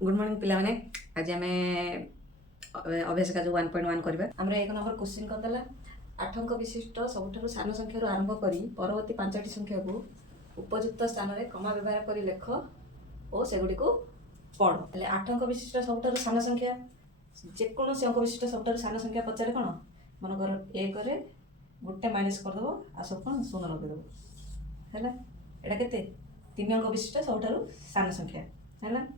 Good morning पिलाने आज आम अभ्यास का जो 1.1 करवा आम एक नंबर क्वेश्चन करदेला 8 अंक विशिष्ट सबुठ सान संख्यार आरंभ कर परवर्ती 5टी संख्या को उपयुक्त स्थान में कमा व्यवहार कर लेख और सेगुड़ी को पढ़। हेल्ले 8 अंक विशिष्ट सबुठ सान संख्या जेकोसी अंक विशिष्ट सबुठ सान संख्या पचारे कौन मनकर 1 रे गोटे माइनस करदेव आ सब कौन शून्य लगे है यहाँ के 3 अंक विशिष्ट सबुठ सान संख्या है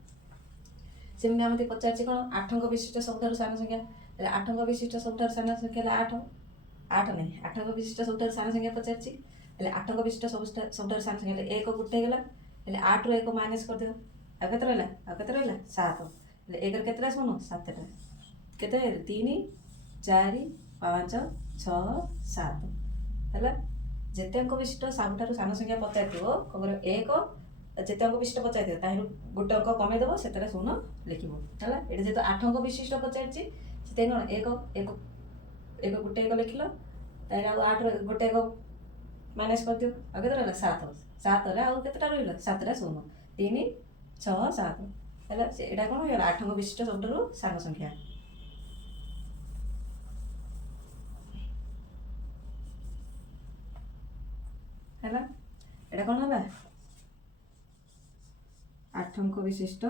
सेमती आम पचार कौन 8 अंक विशिष्ट सबुठ सान संख्या 8 अंक विशिष्ट सबुठ सान संख्या 8 8 नहीं 8 अंक विशिष्ट सबुठ सान संख्या पचार 8 अंक विशिष्ट सबुठ सान संख्या 1 गोटे गला 8 रू 1 माइनस कर दियो आते रहा 7 1 के शून 7 के 3 4 5 6 7 है जिते अंक विशिष्ट सबुठ सान संख्या पचार कौन एक जिते अंक विशिष्ट पचार ताहू गोटे अंक कमेदेव से शून लिख है ये जेहतु 8 अंक विशिष्ट पचार से कौन एक एक एक गोटे एक लिखल तार 8 गोटे एक माइनस कर दियो आगे रहा 7 7 आउ के रहा 7 शून 3 6 7 है यहाँ कौन 8 अंक विशिष्ट सबुठ सान संख्या है यहाँ कौन है 8 अंक विशिष्ट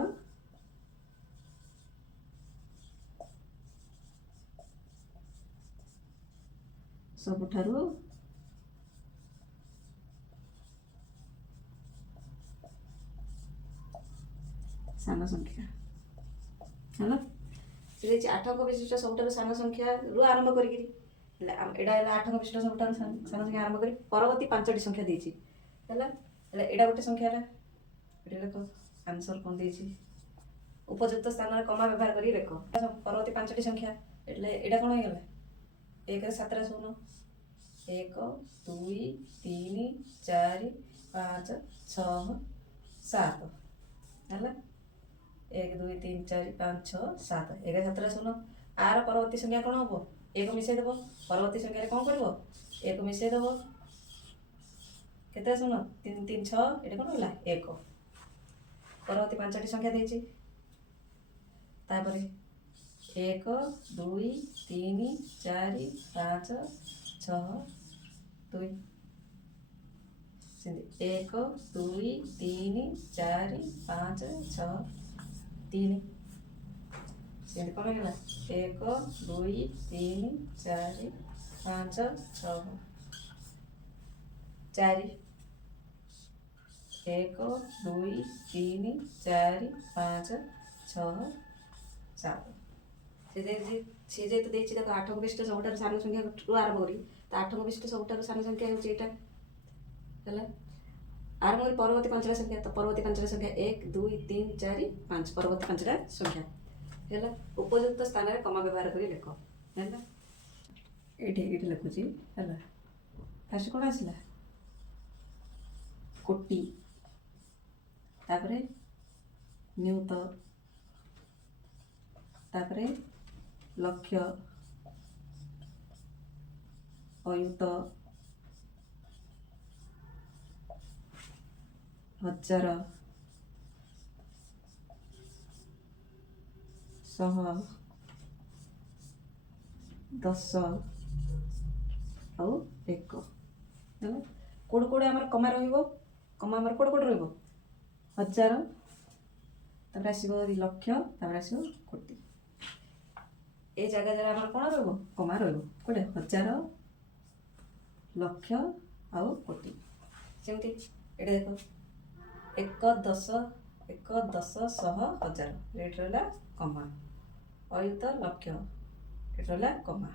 सबुठारु सान संख्या है से 8 अंक विशिष्ट सबुठारु सान संख्या रु आरंभ करी 8 अंक विशिष्ट सबुठारु सान संख्या आरंभ करी परवर्ती 5टी संख्या देछि है एटा गोटे संख्या है ये लेख आंसर कौन देछि उपयुक्त स्थान में कमा व्यवहार करी लेख परवर्ती 5टी संख्या एटा कौन हो गला 1 7 शून 1 2 3 4 5 6 7 है 1 2 3 4 5 6 7 1 7 शून आर परवर्ती संख्या कौन हम एक मिसेदेव परवर्ती संख्या कौन कर एक मिसेदेव के शून 3 3 6 ये कौन है 1 परवर्ती 5टी संख्या देछि तापर 1 2 3 4 5 6 2 1 2 3 4 5 6 3 से कौन है 1 2 3 4 5 6 4 1 2 3 4 5 6 7 सी जेहतु देखिए देखो 8 अंक विशिष्ट सबुठ सान संख्या रू आरंभ करी तो 8 अंक विशिष्ट सबुठ सान संख्या होता है आरंभ करी परवर्ती 5टा संख्या तो परवर्ती 5टा संख्या 1 2 3 4 5 परवर्ती 5टा संख्या है उपयुक्त स्थान में कमा व्यवहार कर लेख है ये लिखुची है फास्ट कौन आसला कोटी तापरे नियुत तापरे लक्ष्य अयुत हजार सह 10 आउ 1 है कोड़ कोड़े आमर कमा कमा आमर कोड़ कोड़ हजार तापर आसो लक्ष्य तापर आसो कोटी ए जगह जगह आमर कौन कमा कोड़े हजार लक्ष्य आउ कोटी सेमती ये देखो 1 10 शह हजार रेट रहा कमा अयुत लक्ष्य ये रहा कमा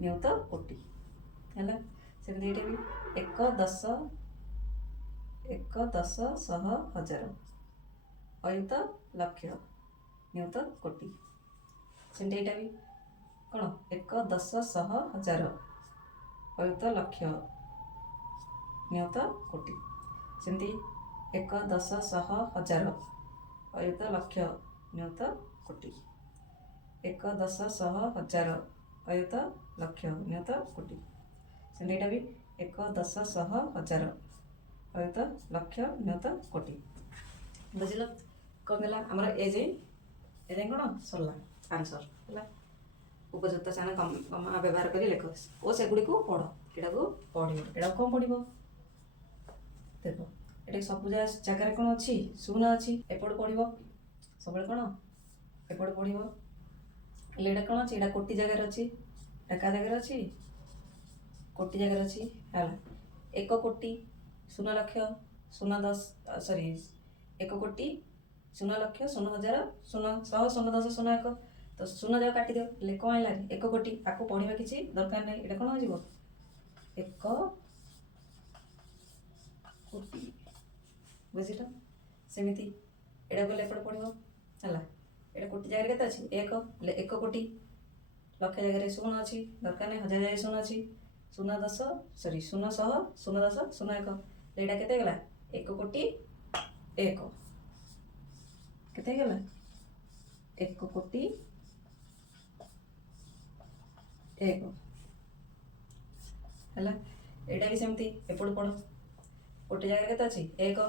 नियुत कोटी है सेमती ये भी 1 10 शह हजार अयुत लक्ष्य नियुत कोटी सेमती यहाँ भी कौन 1 10 शह हजार अयुत लक्ष्य नियुत कोटी सेमती 1 10 शह हजार अयुत लक्ष्य नियुत कोटी 1 10 शह हजार अयुत लक्ष्य नियुत कोटी सेमती यहाँ भी 1 10 शह हजार अयुत लक्ष्य नियुत कोटी बुझल कौन गला आमर ए जे ଏରେ କ'ଣ ସରିଲା ଆନ୍ସର ହେଲା। ଉପଯୁକ୍ତ ସ୍ଥାନ କମା ବ୍ୟବହାର କରି ଲେଖ ଓ ସେଗୁଡ଼ିକୁ ପଢ଼। ଏଟାକୁ ପଢ଼ିବ। ଏଟାକୁ କ'ଣ ପଢ଼ିବ ଦେଖ, ଏଠି ସବୁ ଜାଗାରେ କ'ଣ ଅଛି ଶୂନ ଅଛି। ଏପଟେ ପଢ଼ିବ ସବୁବେଳେ କ'ଣ ଏପଟେ ପଢ଼ିବ। ହେଲେ ଏଇଟା କ'ଣ ଅଛି, ଏଇଟା କୋଟି ଜାଗାରେ ଅଛି। ଏଇଟା କାହା ଜାଗାରେ ଅଛି, କୋଟି ଜାଗାରେ ଅଛି ହେଲା। 1 କୋଟି 0 ଲକ୍ଷ 0 10 ସରି 1 କୋଟି 0 ଲକ୍ଷ 0 ହଜାର 0 ଶହ 0 10 0 1 ତ 0 ଯାକ କାଟିଦିଅ। ହେଲେ କ'ଣ ହେଲା 1 କୋଟି। ଆକୁ ପଢ଼ିବା କିଛି ଦରକାର ନାହିଁ। ଏଇଟା କ'ଣ ହେଇଯିବ 1 କୋଟି। ବୁଝିଲ? ସେମିତି ଏଇଟା ଗଲେ ଏପଟେ ପଢ଼ିବ ହେଲା। ଏଇଟା କୋଟି ଜାଗାରେ କେତେ ଅଛି 1 ହେଲେ 1 କୋଟି। ଲକ୍ଷ ଜାଗାରେ 0 ଅଛି ଦରକାର ନାହିଁ। ହଜାର ଜାଗାରେ 0 ଅଛି। 0 10 ସରି 0 ଶହ 0 10 0 1 ଏଇଟା କେତେ ହେଇଗଲା 1 କୋଟି 1 କେତେ ହେଇଗଲା 1 କୋଟି 1 ହେଲା। ଏଇଟା ବି ସେମିତି ଏପଟୁ ପଢ଼। କୋଟି ଜାଗାରେ କେତେ ଅଛି 1,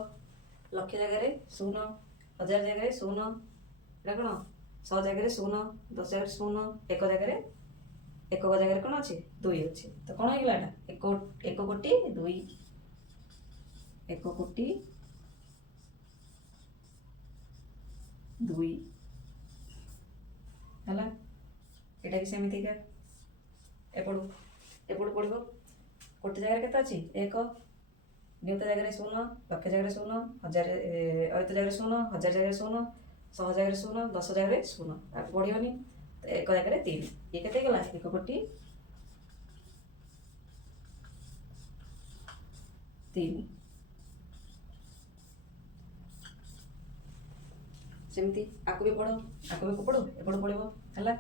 ଲକ୍ଷ ଜାଗାରେ 0, ହଜାର ଜାଗାରେ 0, ଏଇଟା କ'ଣ 100 ଜାଗାରେ 0, 10 ଜାଗାରେ 0, 1 ଜାଗାରେ 1 ଜାଗାରେ କ'ଣ ଅଛି 2 ଅଛି। ତ କ'ଣ ହେଇଗଲା ଏଇଟା 1 କୋଟି 2 1 କୋଟି 2 ହେଲା। ଏଇଟା ବି ସେମିତିକା ଏପଟୁ ପଡ଼ିବ। କୋଟି ଜାଗାରେ କେତେ ଅଛି 1, ନିୟୁତ ଜାଗାରେ 0, ଲକ୍ଷ ଜାଗାରେ 0, ହଜାର ଅୟୁତ ଜାଗାରେ 0, ହଜାର ଜାଗାରେ 0, 100 ଜାଗାରେ 0, 10 ଜାଗାରେ 0 ଆକୁ ପଢ଼ିବନି। 1 ଜାଗାରେ 3 ଇଏ କେତେ ହେଇଗଲା 1 କୋଟି 3। ସେମିତି ଆକୁ ବି ପଢ଼। ଆକୁ ବି ପଢ଼ୁ ଏପଟେ ପଢ଼ିବ ହେଲା।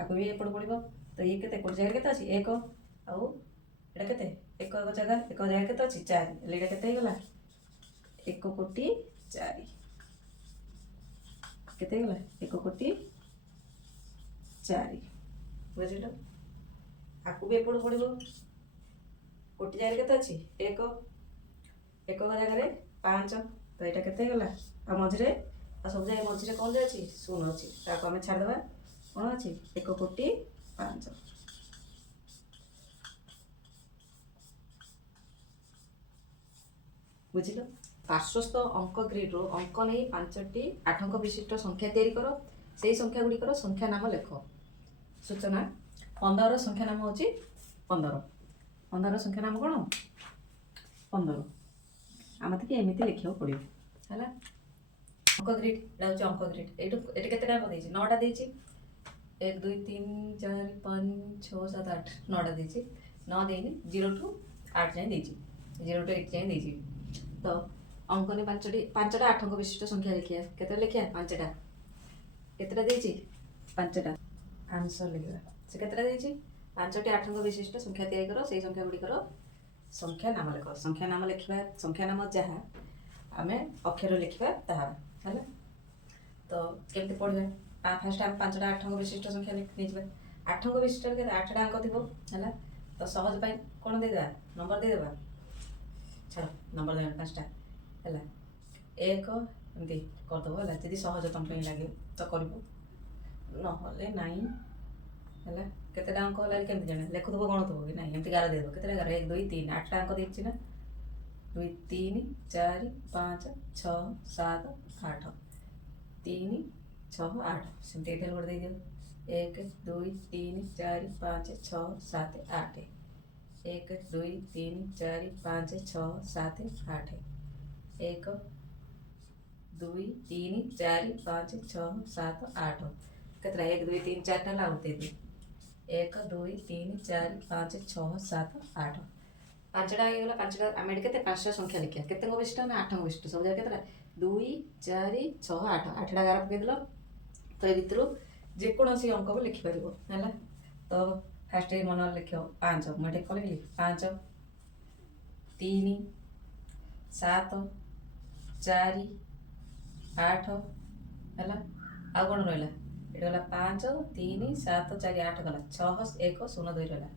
ଆକୁ ବି ଏପଟେ ପଢ଼ିବ। ତ ଇଏ କେତେ କୋଟି ଜାଗାରେ କେତେ ଅଛି 1 ଆଉ ଏଇଟା କେତେ 1 ଜାଗାରେ କେତେ ଅଛି 4 ହେଲେ ଏଇଟା କେତେ ହେଇଗଲା 1 କୋଟି 4 କେତେ ହେଇଗଲା 1 କୋଟି 4। ବୁଝିଲ? ଆକୁ ବି ଏପଟେ ପଢ଼ିବ। କୋଟି ଜାଗାରେ କେତେ ଅଛି 1 ଜାଗାରେ 5 ତ ଏଇଟା କେତେ ହେଇଗଲା। ଆଉ ମଝିରେ ଆଉ ସବୁ ଜାଗାରେ ମଝିରେ କ'ଣ ଅଛି 0 ଅଛି। ତାକୁ ଆମେ ଛାଡ଼ିଦେବା। କ'ଣ ଅଛି 1 କୋଟି 5। ବୁଝିଲ? ପାର୍ଶ୍ୱସ୍ଥ ଅଙ୍କ ଗ୍ରିଡ୍ରୁ ଅଙ୍କ ନେଇ 5ଟି 8 ଅଙ୍କ ବିଶିଷ୍ଟ ସଂଖ୍ୟା ତିଆରି କର। ସେହି ସଂଖ୍ୟା ଗୁଡ଼ିକର ସଂଖ୍ୟା ନାମ ଲେଖ। ସୂଚନା 15ର ସଂଖ୍ୟା ନାମ ହେଉଛି 15। 15ର ସଂଖ୍ୟା ନାମ କ'ଣ 15। ଆମକୁ ଏମିତି ଲେଖିବାକୁ ପଡ଼ିବ ହେଲା। ଅଙ୍କ ଗ୍ରିଡ୍ ଏଇଟା ହେଉଛି ଅଙ୍କ ଗ୍ରିଡ୍। ଏଠି କେତେଟା ଅଙ୍କ ଦେଇଛି 9ଟା ଦେଇଛି। 1 2 3 4 5 6 7 8 9ଟା ଦେଇଛି। 9 ଦେଇନି 0 ଠୁ 8 ଯାଏଁ ଦେଇଛି। 0 ଠୁ 8 ଯାଏଁ ଦେଇଛି। ତ ଅଙ୍କରେ 5ଟା 8 ଅଙ୍କ ବିଶିଷ୍ଟ ସଂଖ୍ୟା ଲେଖିବା। କେତେଟା ଲେଖିବା 5ଟା। କେତେଟା ଦେଇଛି 5ଟା। ଆନ୍ସର ଲେଖିବା। ସେ କେତେଟା ଦେଇଛି 5ଟି 8 ଅଙ୍କ ବିଶିଷ୍ଟ ସଂଖ୍ୟା ତିଆରି କର। ସେଇ ସଂଖ୍ୟା ଗୁଡ଼ିକର ସଂଖ୍ୟା ନାମ ଲେଖ। ସଂଖ୍ୟା ନାମ ଲେଖିବା। ସଂଖ୍ୟା ନାମ ଯାହା ଆମେ ଅକ୍ଷର ଲେଖିବା ତାହା ହେଲା। ତ କେମିତି ପଢ଼ିବା ଫାର୍ଷ୍ଟ ଆମେ 5ଟା 8 ଅଙ୍କ ବିଶିଷ୍ଟ ସଂଖ୍ୟା ନେଇଯିବା। 8 ଅଙ୍କ ବିଶିଷ୍ଟରେ କେତେ 8ଟା ଅଙ୍କ ଥିବ ହେଲା। ତ ସହଜ ପାଇଁ କ'ଣ ଦେଇଦେବା ନମ୍ବର ଦେଇଦେବା। ଛାଡ଼ ନମ୍ବର ଦେବା 5ଟା ହେଲା। 1 ଏମିତି କରିଦେବ ହେଲା। ଯଦି ସହଜ ତୁମ ପାଇଁ ଲାଗିବ ତ କରିବ ନହେଲେ ନାହିଁ ହେଲା। କେତେଟା ଅଙ୍କ ହେଲା କେମିତି ଜାଣିବା ଲେଖୁଥିବ ଗଣୁଥିବ କି ନାହିଁ ଏମିତି ଗାର ଦେଇଦେବ। କେତେଟା ଗାର 1 2 3 8ଟା ଅଙ୍କ ଦେଇଛି ନା 2 3 4 5 6 7 8 3 6 8 ସେମିତି ଏଇଠି ଗୋଟେ ଦେଇଦିଅ 1 2 3 4 5 6 7 8 1 2 3 4 5 6 7 8 1 2 3 4 5 6 7 8 କେତେଟା 1 2 3 4ଟା ହେଲା ଆଉ ଦେଇଦିଅ 1 2 3 4 5 6 7 8 5ଟା ହେଇଗଲା। 5ଟା ଆମେ ଏଠି କେତେ 5ଟା ସଂଖ୍ୟା ଲେଖିବା। କେତେ ଅଙ୍କ ବିଶିଷ୍ଟ ନା 8 ଅଙ୍କ ବିଶିଷ୍ଟ। ସବୁ ଜାଗାରେ କେତେଟା 2 4 6 8 8ଟା ଗାର ପକେଇଦେଲ। ତ ଏ ଭିତରୁ ଯେକୌଣସି ଅଙ୍କକୁ ଲେଖିପାରିବ ହେଲା। ତ ଫାର୍ଷ୍ଟ ମନରେ ଲେଖିବ 5 ମୁଁ ଏଠି କ'ଣ ଲେଖିଲି 5 3 7 4 8 ହେଲା। ଆଉ କ'ଣ ରହିଲା ଏଠି ଗଲା 5 3 7 4 8 ଗଲା 6 1 0 2 ରହିଲା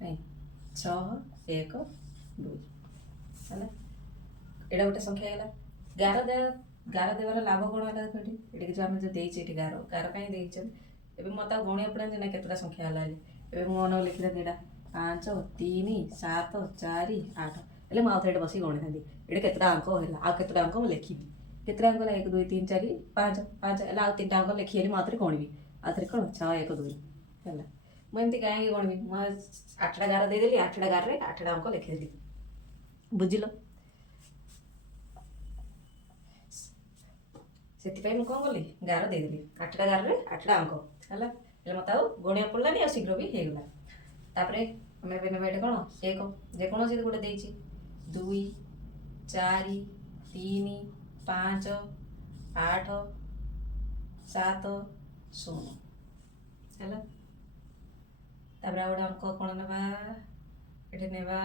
ନାଇଁ 6 1 2 ହେଲା। ଏଇଟା ଗୋଟେ ସଂଖ୍ୟା ହେଇଗଲା। ଗାର ଗାର ଦେବାର ଲାଭ କ'ଣ ହେଲା ଦେଖ ଏଠି ଏଠି ଯେଉଁ ଆମେ ଯେଉଁ ଦେଇଛେ ଏଠି ଗାର ଗାର କାହିଁ ଦେଇଛେ ଏବେ ମୋତେ ଆଉ ଗଣିବାକୁ ପଡ଼ିଲାନି ନା କେତେଟା ସଂଖ୍ୟା ହେଲା ହେଲେ ଏବେ ମୁଁ ମନେ ଲେଖିଥାନ୍ତି ଏଇଟା 5 3 7 4 8 ହେଲେ ମୁଁ ଆଉ ଥରେ ଏଠି ବସିକି ଗଣିଥାନ୍ତି ଏଠି କେତେଟା ଅଙ୍କ ହେଲା ଆଉ କେତେଟା ଅଙ୍କ ମୁଁ ଲେଖିବି କେତେଟା ଅଙ୍କ ହେଲା 1 2 3 4 5 5 ହେଲେ ଆଉ 3ଟା ଅଙ୍କ ଲେଖିହେଲି ମୁଁ ଆଉ ଥରେ ଗଣିବି ଆଉ ଥରେ କ'ଣ 6 1 2 ହେଲା ମୁଁ ଏମିତି କାହିଁକି ଗଣିବି ମୁଁ 8ଟା ଗାର ଦେଇଦେଲି 8ଟା ଗାରରେ 8ଟା ଅଙ୍କ ଲେଖିଦେଲି ବୁଝିଲ ସେଥିପାଇଁ ମୁଁ କ'ଣ କଲି ଗାର ଦେଇଦେଲି 8ଟା ଗାରରେ 8ଟା ଅଙ୍କ ହେଲା ହେଲେ ମୋତେ ଆଉ ଗଣିବାକୁ ପଡ଼ିଲାନି ଆଉ ଶୀଘ୍ର ବି ହେଇଗଲା ତାପରେ ଆମେ ଏବେ ନେବା ଏଇଟା କ'ଣ ଏକ ଯେକୌଣସି ଗୋଟେ ଦେଇଛି 2 4 3 5 8 7 0 ହେଲା ତାପରେ ଆଉ ଗୋଟେ ଅଙ୍କ କ'ଣ ନେବା ଏଠି ନେବା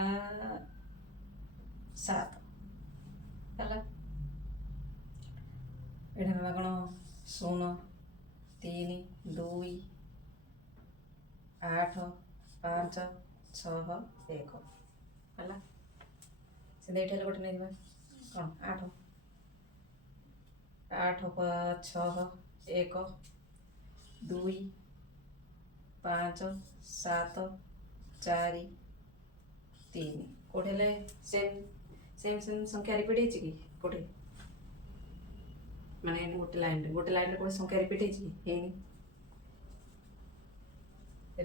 7 ହେଲା ଏଠି ନେବା କ'ଣ 0 3 2 8 5 6 1 ହେଲା ସେ ଏଇଠି ହେଲେ ଗୋଟେ ନେଇଯିବା କ'ଣ 8 8 6 1 2 5 7 4 3 କୋଉଠି ହେଲେ ସେମ୍ ସଂଖ୍ୟା ରିପିଟ୍ ହେଇଛି କି କୋଉଠି ମାନେ ଗୋଟେ ଲାଇନରେ କୋଉଠି ସଂଖ୍ୟା ରିପିଟ୍ ହେଇଛି କି ହେଇନି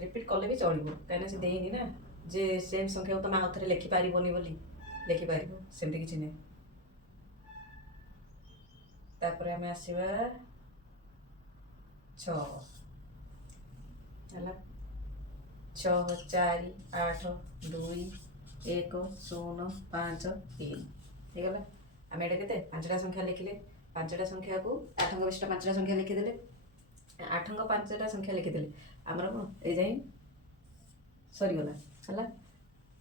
ରିପିଟ୍ କଲେ ବି ଚଳିବ କାହିଁକିନା ସେ ଦେଇନି ନା ଯେ ସେମ୍ ସଂଖ୍ୟାକୁ ତମେ ଆଉ ଥରେ ଲେଖିପାରିବନି ବୋଲି ଲେଖିପାରିବ ସେମିତି କିଛି ନାହିଁ ତାପରେ ଆମେ ଆସିବା 6 ହେଲା 6 4 8 2 1 0 5 3 ହେଇଗଲା ଆମେ ଏଇଟା କେତେ 5ଟା ସଂଖ୍ୟା ଲେଖିଲେ 5ଟା ସଂଖ୍ୟାକୁ 8 ବିଶିଷ୍ଟ 5ଟା ସଂଖ୍ୟା ଲିଖିଦେଲେ 8 5ଟା ସଂଖ୍ୟା ଲିଖିଦେଲେ ଆମର କ'ଣ ଏଇ ଯାଇ ସରିଗଲା ହେଲା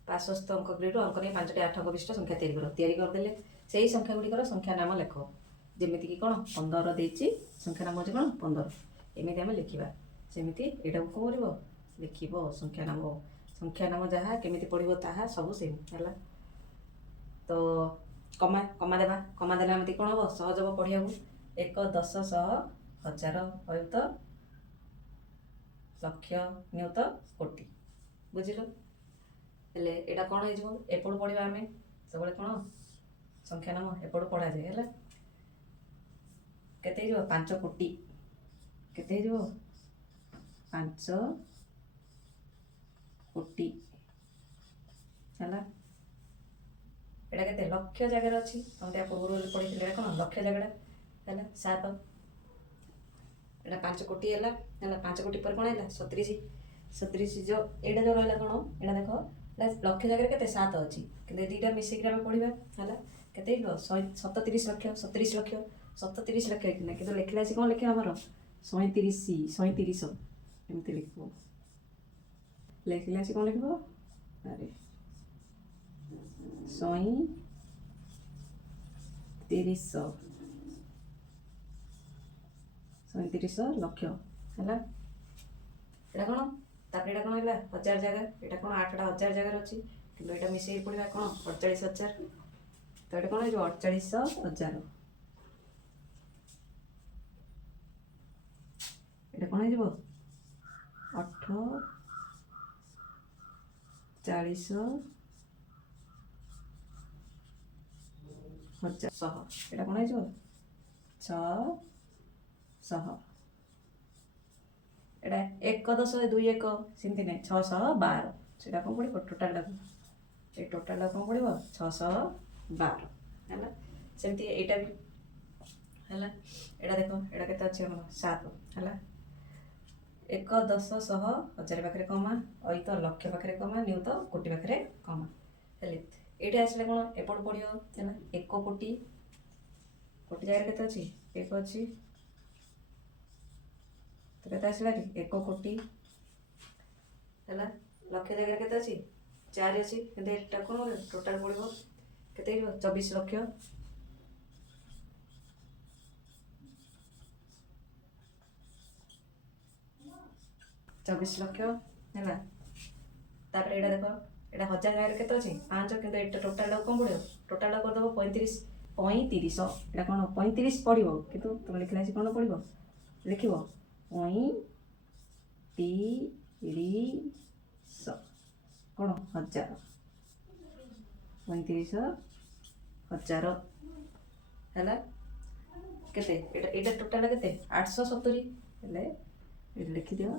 ପାର୍ଶ୍ୱସ୍ଥ ଅଙ୍କ ଗ୍ରିଡରୁ ଅଙ୍କ ନେଇ 5ଟି 8 ବିଶିଷ୍ଟ ସଂଖ୍ୟା ତିଆରି କରିଦେଲେ ସେଇ ସଂଖ୍ୟା ଗୁଡ଼ିକର ସଂଖ୍ୟା ନାମ ଲେଖ ଯେମିତିକି କ'ଣ 15 ଦେଇଛି ସଂଖ୍ୟା ନାମ ହେଉଛି କ'ଣ 15 ଏମିତି ଆମେ ଲେଖିବା ସେମିତି ଏଇଟାକୁ କ'ଣ କରିବ ଲେଖିବ ସଂଖ୍ୟା ନାମ ଯାହା କେମିତି ପଢ଼ିବ ତାହା ସବୁ ସେମ୍ ହେଲା ତ କମା ଦେବା କମା ଦେଲେ ଏମିତି କ'ଣ ହେବ ସହଜ ହେବ ପଢ଼ିବାକୁ 1 10 100 1000 ଅୟୁତ ଲକ୍ଷ ନିୟୁତ କୋଟି ବୁଝିଲ ହେଲେ ଏଇଟା କ'ଣ ହେଇଯିବ ଏପଟୁ ପଢ଼ିବା ଆମେ ସବୁବେଳେ କ'ଣ ସଂଖ୍ୟା ନାମ ଏପଟୁ ପଢ଼ାଯାଏ ହେଲା କେତେ ହେଇଯିବ 5 କୋଟି କେତେ ହେଇଯିବ 5 କୋଟି ହେଲା ଏଇଟା କେତେ ଲକ୍ଷ ଜାଗାରେ ଅଛି ତମେ ତା ପୂର୍ବରୁ ପଢ଼ିଥିଲେ ଏଇଟା କ'ଣ ଲକ୍ଷ ଜାଗାଟା ହେଲା 7 ଏଇଟା 5 କୋଟି ହେଲା 5 କୋଟି ପରେ କ'ଣ ହେଲା 37 ଯେଉଁ ଏଇଟା ଯେଉଁ ରହିଲା କ'ଣ ଏଇଟା ଦେଖ ଲକ୍ଷ ଜାଗାରେ କେତେ 7 ଅଛି କିନ୍ତୁ ଏ ଦୁଇଟା ମିଶେଇକି ଆମେ ପଢ଼ିବା ହେଲା କେତେ ହେଇଯିବ 37 ଲକ୍ଷ 37 ଲକ୍ଷ ହେଇକିନା କିନ୍ତୁ ଲେଖିଲା ଆସି କ'ଣ ଲେଖିବା ଆମର 37 ଏମିତି ଲେଖିବ ଲେଖିଲେ ଆସି କ'ଣ ଲେଖିବ ଆରେ 37 ଲକ୍ଷ ହେଲା ଏଇଟା କ'ଣ ତାପରେ ଏଇଟା କ'ଣ ହେଲା 1000 ଜାଗା ଏଇଟା କ'ଣ 8ଟା 1000 ଜାଗାରେ ଅଛି କିନ୍ତୁ ଏଇଟା ମିଶେଇକି ପଡ଼ିବା କ'ଣ 48,000 ତ ଏଇଟା କ'ଣ ହେଇଯିବ 48,000 ଏଇଟା କ'ଣ ହେଇଯିବ 48,000 ଏଇଟା କ'ଣ ହେଇଯିବ 600 ଏଇଟା 1 10 2 1 ସେମିତି ନାହିଁ 612 ସେଇଟା କ'ଣ ପଡ଼ିବ ଟୋଟାଲଟାକୁ ଏଇ ଟୋଟାଲଟା କ'ଣ ପଡ଼ିବ 612 ହେଲା ସେମିତି ଏଇଟା ବି ହେଲା ଏଇଟା ଦେଖ ଏଇଟା କେତେ ଅଛି ଆମର 7 ହେଲା 1 10 100 1000 ପାଖରେ କମା ଅୟୁତ ଲକ୍ଷ ପାଖରେ କମା ନିୟୁତ କୋଟି ପାଖରେ କମା ହେଲେ ଏଇଠି ଆସିଲେ କ'ଣ ଏପଟ ପଡ଼ିବ ହେଲା 1 କୋଟି ଜାଗାରେ କେତେ ଅଛି 1 ଅଛି ତ କେତେ ଆସିଲା କି 1 କୋଟି ହେଲା ଲକ୍ଷ ଜାଗାରେ କେତେ ଅଛି 4 ଅଛି କିନ୍ତୁ ଏଇଟା କ'ଣ ଟୋଟାଲ ପଡ଼ିବ କେତେ ହେଇଯିବ 24 ଲକ୍ଷ ହେଲା ତାପରେ ଏଇଟା ଦେଖ ଏଇଟା 1000 ଜାଗାରେ କେତେ ଅଛି 5 କିନ୍ତୁ ଏଇଟା ଟୋଟାଲଟା କ'ଣ ପଡ଼ିବ ଟୋଟାଲଟା କରିଦେବ 35 पैंतीस एटा कौन पैंतीस पढ़ो कितु तुम लिखला कौन पढ़ो लिख पैंतीस कौन हजार पैंतीस हजार है केते एटा टोटाल केते 870 हेले लिखि दियो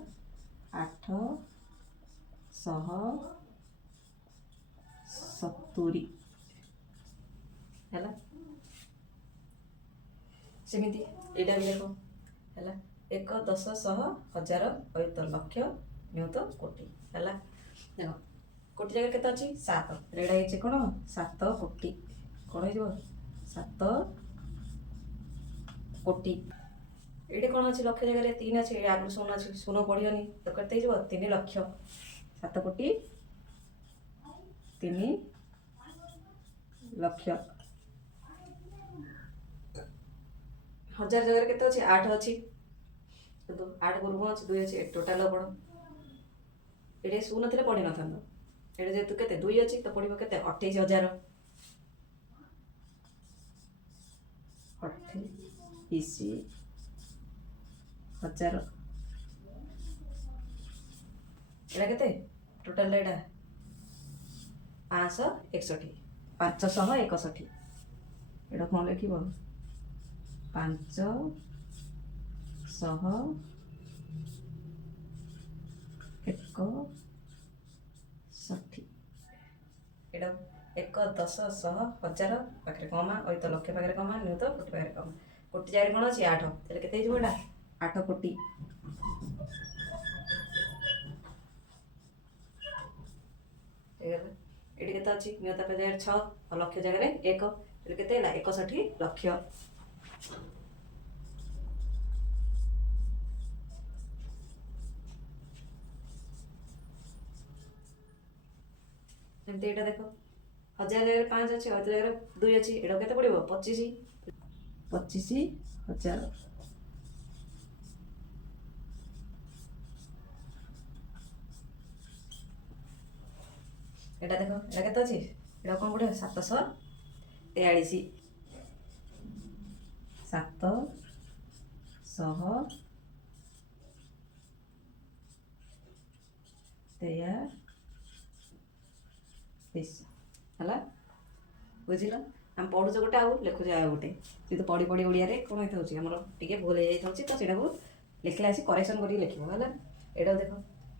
870 है सेमती एटा भी देखो है 1 10 100 1000 अयुत लक्ष नियुत कोटि है देख कोटि जगह केते अच्छी 7 एटा है कौन 7 कोटि कौन हो 7 कोटि ये कौन अच्छे लक्ष जगह 3 अच्छे आगु शून्य अच्छे शून्य पड़ोनी तो करते 3 लक्ष 7 कोटि 3 लक्ष हजार जगह केते अच्छी 8 अच्छी तो 8 गुरु अच्छी 2 अच्छी टोटाल पढ़ ये शून्य थे पढ़ी न था ये जेहतु केते 2 अच्छी तो पढ़ो केते 28000 28000 एटा केते टोटाल एटा 561 561 एटा कौन लिख 561 एटा 1 10 100 1000 पाखे कमा अयुत लक्ष पाखे कमा नियुत कोटि पाखे कमा कोटि जगह कौन अच्छी 8 तेरे केते एटा 8 कोटि एटी केते अच्छी नियुत जगह 6 और लक्ष जगह 1 तेरे केते 61 लक्ष एमती एटा देख 1000 जगह 5 अच्छे 1000 जगह 2 अच्छी एटा केते पड़ो 25000 एटा देख एटा केते अच्छी एटा कौन पड़ो 743 है बुझल आम पढ़ुच गोटे आउ लिखुचे आउ गोटे तो पढ़ी पढ़ी ओडिया कौन होती है टे भूल हो जाए तो सीटा को लिखला आसी करेक्शन कर लिख है एटा देख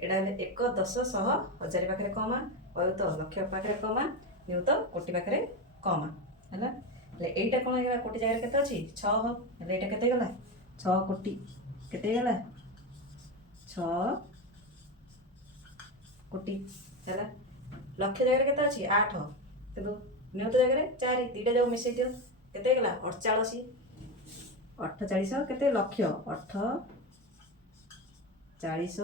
एटा 1 10 100 1000 पाखे कमा अयुत लक्ष पाखे कमा नियुत कोटि पाखे कमा है एटा कौन है कोटि जगह केते अच्छी 6 एटा केते गला 6 कोटि केते गला 6 कोटि है लक्ष जगह केते अच्छी 8 तो नियुत जगह 4 2टा जाओ मिसई दियो केते गला 48 48 केते लक्ष 48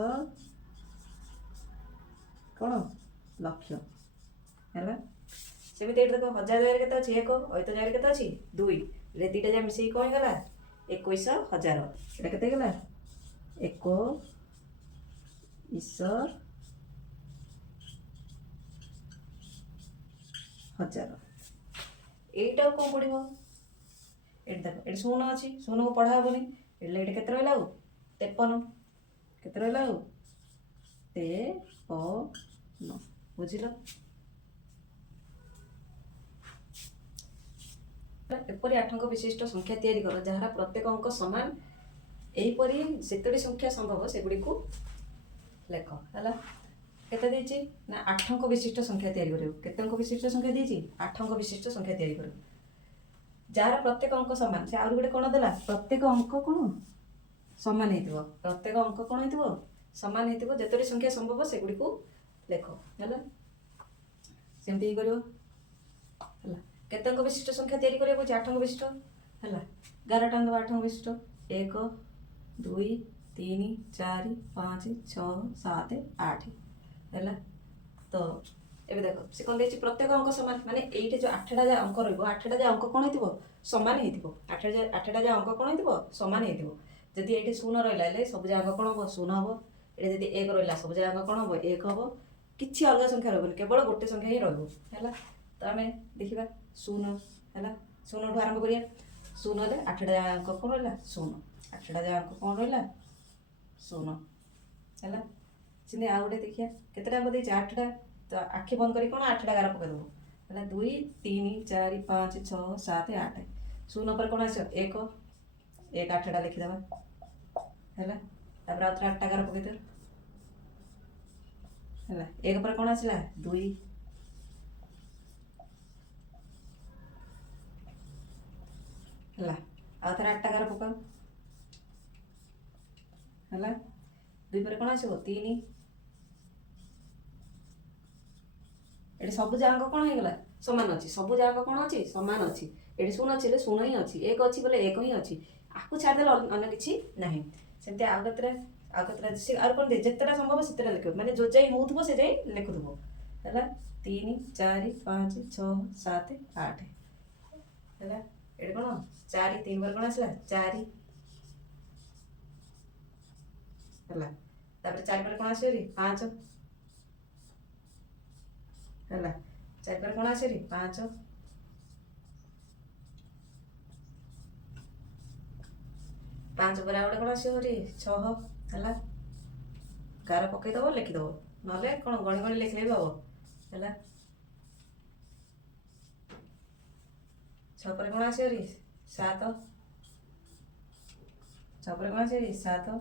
कौन लक्ष है सेमती देख 1000 जगह केते अच्छी 1 अयुत जगह केते अच्छी 2 रे 2टा जा मिसई कौन गला 21000 एटा केते गला 21000 एटा कौन पढ़ो ये देख ये शून्य अच्छी शून्य को पढ़ा हेनी एट केते रहा 53 केते रहा 53 बुझल एपरी 8 अंक विशिष्ट संख्या तैयारी कर जहाँ प्रत्येक अंक समान यहीपरी जितोटी संख्या संभव सेगुड़ी को लेख है केते देछि ना 8 अंक विशिष्ट संख्या तैयारी करियो केते अंक विशिष्ट संख्या देछि 8 अंक विशिष्ट संख्या तैयारी करियो जार प्रत्येक अंक समान से आउर गोटे कोन देला प्रत्येक अंक कोन समान हेतिबो प्रत्येक अंक कोन हेतिबो समान हेतिबो जेतोटी संख्या संभव सेगुड़ी को लेख है सेमती करियो है केते अंक विशिष्ट संख्या तैयारी करियो 8 अंक विशिष्ट है 11 अंक 8 अंक विशिष्ट 1 2 3 4 5 6 7 8 है तो ये देख से कौन देखिए प्रत्येक अंक समान माने ये जो 8टा जो अंक रहा जो अंक कौन हो सामान हो 8टा जो अंक कौन हो सामान हो जदि ये शून्य रहा सब अंक कौन हम शून्य हम ये जब 1 रहा सब अंक कौन हम 1 हम किसी अलग संख्या रही केवल गोटे संख्या ही रहा तो आम देखा शून्य है ଶୂନଠୁ ଆରମ୍ଭ କରିବା। ଶୂନ ହେଲେ 8ଟା ଯାକ କ'ଣ ରହିଲା? ଶୂନ। 8ଟା ଯାକ କ'ଣ ରହିଲା? ଶୂନ ହେଲା। ସେମିତି ଆଉ ଗୋଟେ ଦେଖିବା କେତେଟା ଅଙ୍କ ଦେଇଛି? 8ଟା। ତ ଆଖି ବନ୍ଦ କରି କ'ଣ 8ଟା ଗାର ପକାଇଦେବ ହେଲା। 2 3 4 5 6 7 8। ଶୂନ ପରେ କ'ଣ ଆସିବ? 1 8ଟା ଲେଖିଦେବା ହେଲା। ତାପରେ ଆଉ ଥରେ 8ଟା ଗାର ପକାଇଦେବା ହେଲା। 1 ପରେ କ'ଣ ଆସିଲା? 2 ହେଲା। ଆଉ ଥରେ 8ଟା ଗାର ପକାଅ ହେଲା। 2 ପରେ କ'ଣ ଆସିବ? 3। ଏଠି ସବୁ ଯାକ କ'ଣ ହେଇଗଲା? ସମାନ ଅଛି। ସବୁ ଯାକ କ'ଣ ଅଛି? ସମାନ ଅଛି। ଏଠି ଶୂନ ଅଛି ହେଲେ ଶୂନ ହିଁ ଅଛି। 1 ଅଛି ବୋଲେ 1 ହିଁ ଅଛି। ଆକୁ ଛାଡ଼ିଦେଲେ ଅନ୍ୟ କିଛି ନାହିଁ। ସେମିତି ଆଉ କେତେଟା ସେ ଆଉ କ'ଣ ଦେଇଛି? ଯେତେଟା ସମ୍ଭବ ସେତେଟା ଲେଖିବ। ମାନେ ଯୋଉ ଯାଇ ହେଉଥିବ ସେ ଯାଇ ଲେଖୁଥିବ ହେଲା। 3 4 5 6 7 8 ହେଲା। ଏଠି କ'ଣ 4 3 ପରେ କ'ଣ ଆସିଲା? 4 ହେଲା। ତାପରେ 4 ପରେ କ'ଣ ଆସିବ? 5 ହେଲା। 4 ପରେ କ'ଣ ଆସିବ? 5 5 ପରେ ଆଉ ଗୋଟେ କ'ଣ ଆସିବ? 6 ହେଲା। ଗାର ପକେଇଦେବ ଲେଖିଦେବ, ନହେଲେ କ'ଣ ଗଣି ଗଣି ଲେଖିଲେ ବି ହେବ ହେଲା। 6 ପରେ କ'ଣ ଆସିବ? 7 6 ପରେ କ'ଣ ଆସିବ? 7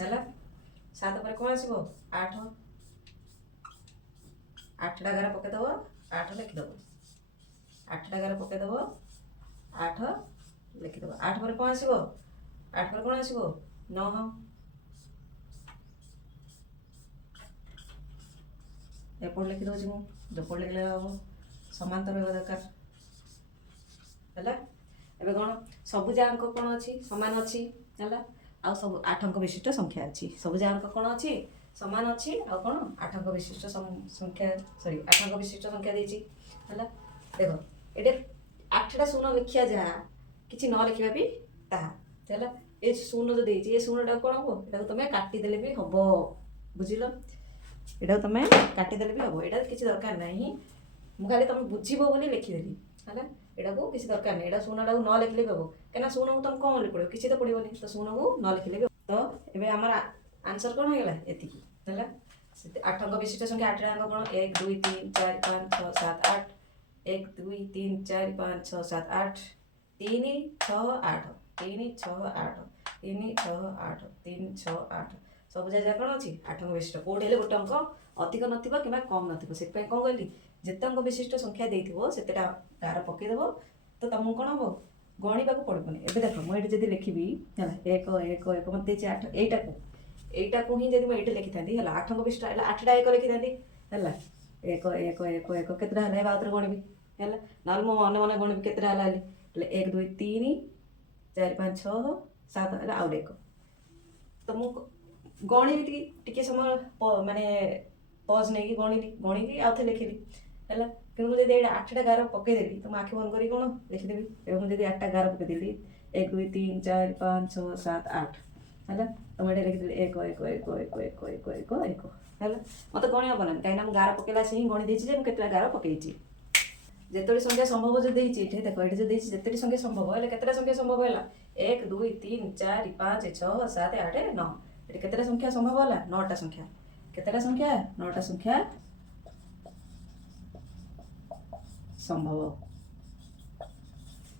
ହେଲା। 7 ପରେ କ'ଣ ଆସିବ? 8 8ଟା ଗାର ପକେଇଦେବ, 8 ଲେଖିଦେବ। 8ଟା ଗାର ପକେଇଦେବ, 8 ଲେଖିଦେବ। 8 ପରେ କ'ଣ ଆସିବ? 8 ପରେ କ'ଣ ଆସିବ? 9 ଏପଟ ଲେଖିଦେଉଛି ମୁଁ, ଯୋପଟ ଲେଖିଲେ ହେବ, ସମାନ୍ତର ରହିବା ଦରକାର ହେଲା। ଏବେ କ'ଣ ସବୁ ଯାକ କ'ଣ ଅଛି? ସମାନ ଅଛି ହେଲା। ଆଉ ସବୁ 8 ଅଙ୍କ ବିଶିଷ୍ଟ ସଂଖ୍ୟା ଅଛି। ସବୁ ଯାକ କ'ଣ ଅଛି? ସମାନ ଅଛି। ଆଉ କ'ଣ 8 ଅଙ୍କ ବିଶିଷ୍ଟ ସଂଖ୍ୟା 8 ଅଙ୍କ ବିଶିଷ୍ଟ ସଂଖ୍ୟା ଦେଇଛି ହେଲା। ଦେଖ ଏଠି 8ଟା ଶୂନ ଲେଖିବା ଯାହା, କିଛି ନ ଲେଖିବା ବି ତାହା ହେଲା। ଏ ଶୂନ ଯୋଉ ଦେଇଛି, ଏ ଶୂନଟାକୁ କ'ଣ ହବ? ଏଟାକୁ ତମେ କାଟିଦେଲେ ବି ହବ, ବୁଝିଲ? ଏଟାକୁ ତମେ କାଟିଦେଲେ ବି ହବ। ଏଇଟା କିଛି ଦରକାର ନାହିଁ। ମୁଁ ଖାଲି ତମେ ବୁଝିବ ବୋଲି ଲେଖିଦେଲି ହେଲା। ଏଟାକୁ କିଛି ଦରକାର ନାହିଁ। ଏଇଟା ଶୂନଟାକୁ ନ ଲେଖିଲେ ବି ହବ, କାହିଁକିନା ଶୂନକୁ ତମେ କ'ଣ ପଡ଼ିବ? କିଛି ତ ପଡ଼ିବନି। ତ ଶୂନକୁ ନ ଲେଖିଲେ ବି ହବ। ତ ଏବେ ଆମର ଆନ୍ସର କ'ଣ ହେଇଗଲା? ଏତିକି ହେଲା। 8 ଅଙ୍କ ବିଶିଷ୍ଟ ସଂଖ୍ୟା 8ଟା ଅଙ୍କ କ'ଣ? 1 2 3 4 5 6 7 8 1 2 3 4 5 6 7 8 3 6 8 3 6 8 3 6 8 3 6 8 ସବୁ ଜାଗା କ'ଣ ଅଛି? 8 ଅଙ୍କ ବିଶିଷ୍ଟ। କୋଉଠି ହେଲେ ଗୋଟେ ଅଙ୍କ ଅଧିକ ନଥିବ କିମ୍ବା କମ୍ ନଥିବ। ସେଥିପାଇଁ କ'ଣ କହିଲି? ଯେତେ ଅଙ୍କ ବିଶିଷ୍ଟ ସଂଖ୍ୟା ଦେଇଥିବ ସେତେଟା ଗାର ପକେଇଦେବ, ତ ତମକୁ କ'ଣ ହବ? ଗଣିବାକୁ ପଡ଼ିବନି। ଏବେ ଦେଖ ମୁଁ ଏଇଠି ଯଦି ଲେଖିବି ହେଲା, 1 1 1 ମୋତେ ଦେଇଛି 8, ଏଇଟାକୁ ହିଁ ଯଦି ମୁଁ ଏଇଠି ଲେଖିଥାନ୍ତି ହେଲା, 8 ଅଙ୍କ ବିଶିଷ୍ଟ ହେଲା, 8ଟା 1 ଲେଖିଥାନ୍ତି ହେଲା। 1 1 1 1 କେତେଟା ହେଲା? ଏବେ ଆଉଥରେ ଗଣିବି ହେଲା। ନହେଲେ ମୁଁ ମନେ ମନେ ଗଣିବି କେତେଟା ହେଲା ହେଲେ 1 2 3 4 5 6 7 ହେଲା। ଆଉ 1 ତ ମୁଁ ଗଣିବି ଟିକେ ସମୟ ମାନେ ପଜ୍ ନେଇକି ଗଣିକି ଆଉ ଥରେ ଲେଖିଲି ହେଲା। କିନ୍ତୁ ମୁଁ ଯଦି ଏଇଟା 8ଟା ଗାର ପକେଇଦେବି ତ ମୁଁ ଆଖି ବନ୍ଦ କରିକି କ'ଣ ଲେଖିଦେବି? ଏବେ ମୁଁ ଯଦି 8ଟା ଗାର ପକେଇଦେଲି 1 2 3 4 5 6 7 8 ହେଲା, ତ ମୁଁ ଏଇଟା ଲେଖିଦେଲି 1 1 1 1 1 1 1 1 ହେଲା। ମୋତେ ଗଣି ହେବ ନାହିଁ, କାହିଁକିନା ମୁଁ ଗାର ପକେଇଲା ସେ ହିଁ ଗଣି ଦେଇଛି ଯେ ମୁଁ କେତେଟା ଗାର ପକେଇଛି। ଯେତୋଟି ସଂଖ୍ୟା ସମ୍ଭବ ଯୋଉ ଦେଇଛି ଏଠି, ଦେଖ ଏଠି ଯୋଉ ଦେଇଛି ଯେତୋଟି ସଂଖ୍ୟା ସମ୍ଭବ ହେଲେ କେତେଟା ସଂଖ୍ୟା ସମ୍ଭବ ହେଲା? 1 2 3 4 5 6 7 8 9। ଏଠି କେତେଟା ସଂଖ୍ୟା ସମ୍ଭବ ହେଲା? 9ଟା ସଂଖ୍ୟା। କେତେଟା ସଂଖ୍ୟା? 9ଟା ସଂଖ୍ୟା ସମ୍ଭବ।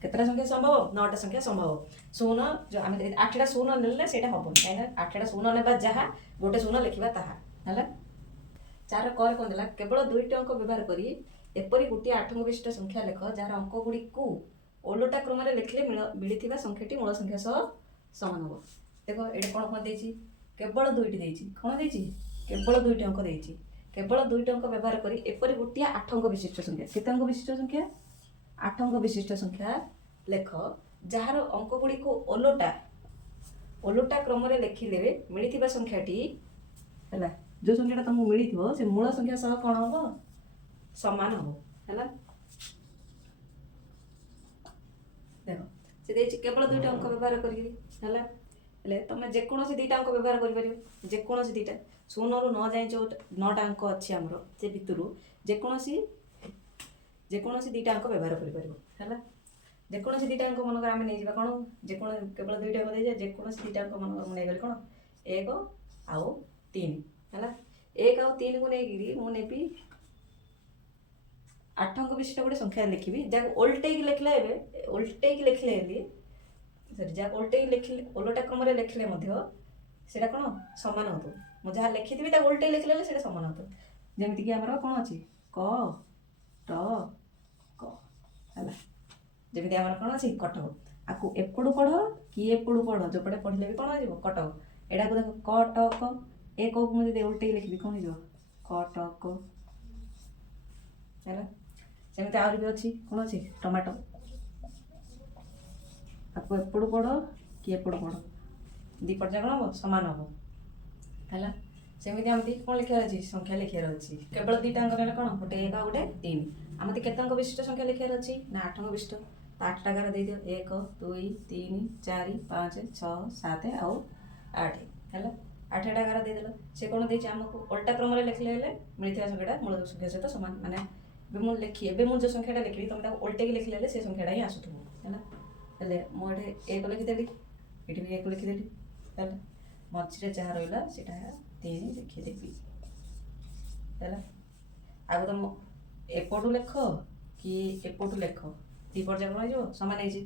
କେତେଟା ସଂଖ୍ୟା ସମ୍ଭବ? 9ଟା ସଂଖ୍ୟା ସମ୍ଭବ। ଶୂନ ଯୋଉ ଆମେ 8ଟା ଶୂନ ନେଲେ ସେଇଟା ହବନି, କାହିଁକିନା 8ଟା ଶୂନ ନେବା ଯାହା, ଗୋଟେ ଶୂନ ଲେଖିବା ତାହା ହେଲା। 4 କରେ କ'ଣ ଦେଲା? କେବଳ 2ଟି ଅଙ୍କ ବ୍ୟବହାର କରି ଏପରି ଗୋଟିଏ 8 ଅଙ୍କ ବିଶିଷ୍ଟ ସଂଖ୍ୟା ଲେଖ ଯାହାର ଅଙ୍କଗୁଡ଼ିକୁ ଓଲଟା କ୍ରମରେ ଲେଖିଲେ ମିଳିଥିବା ସଂଖ୍ୟାଟି ମୂଳ ସଂଖ୍ୟା ସହ ସମାନ ହେବ। ଦେଖ ଏଠି କ'ଣ କ'ଣ ଦେଇଛି? କେବଳ 2ଟି ଦେଇଛି। କ'ଣ ଦେଇଛି? କେବଳ 2ଟି ଅଙ୍କ ଦେଇଛି। କେବଳ 2ଟି ଅଙ୍କ ବ୍ୟବହାର କରି ଏପରି ଗୋଟିଏ 8 ଅଙ୍କ ବିଶିଷ୍ଟ ସଂଖ୍ୟା। କେତେ ଅଙ୍କ ବିଶିଷ୍ଟ ସଂଖ୍ୟା? 8 ଅଙ୍କ ବିଶିଷ୍ଟ ସଂଖ୍ୟା ଲେଖ ଯାହାର ଅଙ୍କଗୁଡ଼ିକୁ ଓଲଟା କ୍ରମରେ ଲେଖିଲେ ମିଳିଥିବା ସଂଖ୍ୟାଟି ହେଲା, ଯେଉଁ ସଂଖ୍ୟାଟା ତମକୁ ମିଳିଥିବ ସେ ମୂଳ ସଂଖ୍ୟା ସହ କ'ଣ ହେବ? ସମାନ ହେବ ହେଲା। ଦେଖ ସେ ଦେଇଛି କେବଳ 2ଟା ଅଙ୍କ ବ୍ୟବହାର କରିକିରି ହେଲା। ହେଲେ ତମେ ଯେକୌଣସି 2ଟା ଅଙ୍କ ବ୍ୟବହାର କରିପାରିବ, ଯେକୌଣସି 2ଟା। 0ରୁ 9 ଯାଏଁ ଯେଉଁ 9ଟା ଅଙ୍କ ଅଛି ଆମର ସେ ଭିତରୁ ଯେକୌଣସି ଯେକୌଣସି ଦୁଇଟା ଅଙ୍କ ବ୍ୟବହାର କରିପାରିବ ହେଲା। ଯେକୌଣସି ଦୁଇଟା ଅଙ୍କ ମନେକର ଆମେ ନେଇଯିବା କ'ଣ, ଯେକୌଣସି କେବଳ ଦୁଇଟା ଅଙ୍କ ଦେଇଯିବା, ଯେକୌଣସି ଦୁଇଟା ଅଙ୍କ ମନେକର ମୁଁ ନେଇଗଲି କ'ଣ 1 ଆଉ 3 ହେଲା। 1 ଆଉ 3କୁ ନେଇକିରି ମୁଁ ନେବି 8 ଅଙ୍କ ବିଶିଷ୍ଟ ଗୋଟେ ସଂଖ୍ୟା ଲେଖିବି, ଯାହାକୁ ଓଲଟେଇକି ଲେଖିଲେ ଏବେ ଓଲଟେଇକି ଲେଖିଲେ ଏମିତି ସରି ଯାହାକୁ ଓଲଟେଇକି ଲେଖିଲେ ଓଲଟା କ୍ରମରେ ଲେଖିଲେ ମଧ୍ୟ ସେଇଟା କ'ଣ ସମାନ ହେଉଥିବ। ମୁଁ ଯାହା ଲେଖିଥିବି ତାକୁ ଓଲଟେଇ ଲେଖିଲେ ସେଇଟା ସମାନ ହେଉଥିବ। ଯେମିତିକି ଆମର କ'ଣ ଅଛି କ ଟ କ ହେଲା। ଯେମିତି ଆମର କ'ଣ ଅଛି କଟକ, ଆକୁ ଏପଟୁ ପଢ଼ କି ଏପଟୁ ପଢ଼, ଯୋଉପଟେ ପଢ଼ିଲେ ବି କ'ଣ ହେଇଯିବ କଟକ। ଏଟାକୁ ଦେଖ କଟକ, ଏ କକୁ ମୁଁ ଯଦି ଓଲଟେଇ ଲେଖିବି କ'ଣ ହେଇଯିବ କଟକ ହେଲା। ସେମିତି ଆହୁରି ବି ଅଛି କ'ଣ ଅଛି ଟମାଟୋ, ଆକୁ ଏପଟୁ ପଢ଼ କି ଏପଟୁ ପଢ଼, ଦୁଇ ପଟ ଯାକ କ'ଣ ହେବ ସମାନ ହେବ ହେଲା। ସେମିତି ଏମିତି କ'ଣ ଲେଖିବାର ଅଛି ସଂଖ୍ୟା ଲେଖିବାର ଅଛି, କେବଳ ଦୁଇଟା ଅଙ୍କ ନେଲେ କ'ଣ ଗୋଟେ 1 ଆଉ ଗୋଟେ 3। ଆମକୁ କେତେ ଅଙ୍କ ବିଶିଷ୍ଟ ସଂଖ୍ୟା ଲେଖିବାର ଅଛି ନା 8 ଅଙ୍କ ବିଶିଷ୍ଟ। ତ 8ଟା ଗାର ଦେଇଦିଅ 1 2 3 4 5 6 7 ଆଉ 8 ହେଲା। 8ଟା ଗାର ଦେଇଦେଲ, ସେ କ'ଣ ଦେଇଛି ଆମକୁ ଓଲଟା କ୍ରମରେ ଲେଖିଲେ ହେଲେ ମିଳିଥିବା ସଂଖ୍ୟାଟା ମୂଳ ସଂଖ୍ୟା ସହିତ ସମାନ। ମାନେ ଏବେ ମୁଁ ଯେଉଁ ସଂଖ୍ୟାଟା ଲେଖିବି ତୁମେ ତାକୁ ଓଲଟେଇକି ଲେଖିଲେ ହେଲେ ସେ ସଂଖ୍ୟାଟା ହିଁ ଆସୁଥିବ ହେଲା। ହେଲେ ମୁଁ ଏଠି 1 ଲେଖିଦେଲି, ଏଠି ବି 1 ଲେଖିଦେଲି ହେଲା। ମଝିରେ ଯାହା ରହିଲା ସେଇଟା 3 ଲେଖିଦେବି ହେଲା। ଆଉ ତମ ଏପଟୁ ଲେଖ କି ଏପଟୁ ଲେଖ, ଦୁଇ ପଟ ଯାକ ରହିଯିବ ସମାନ ହେଇଛି।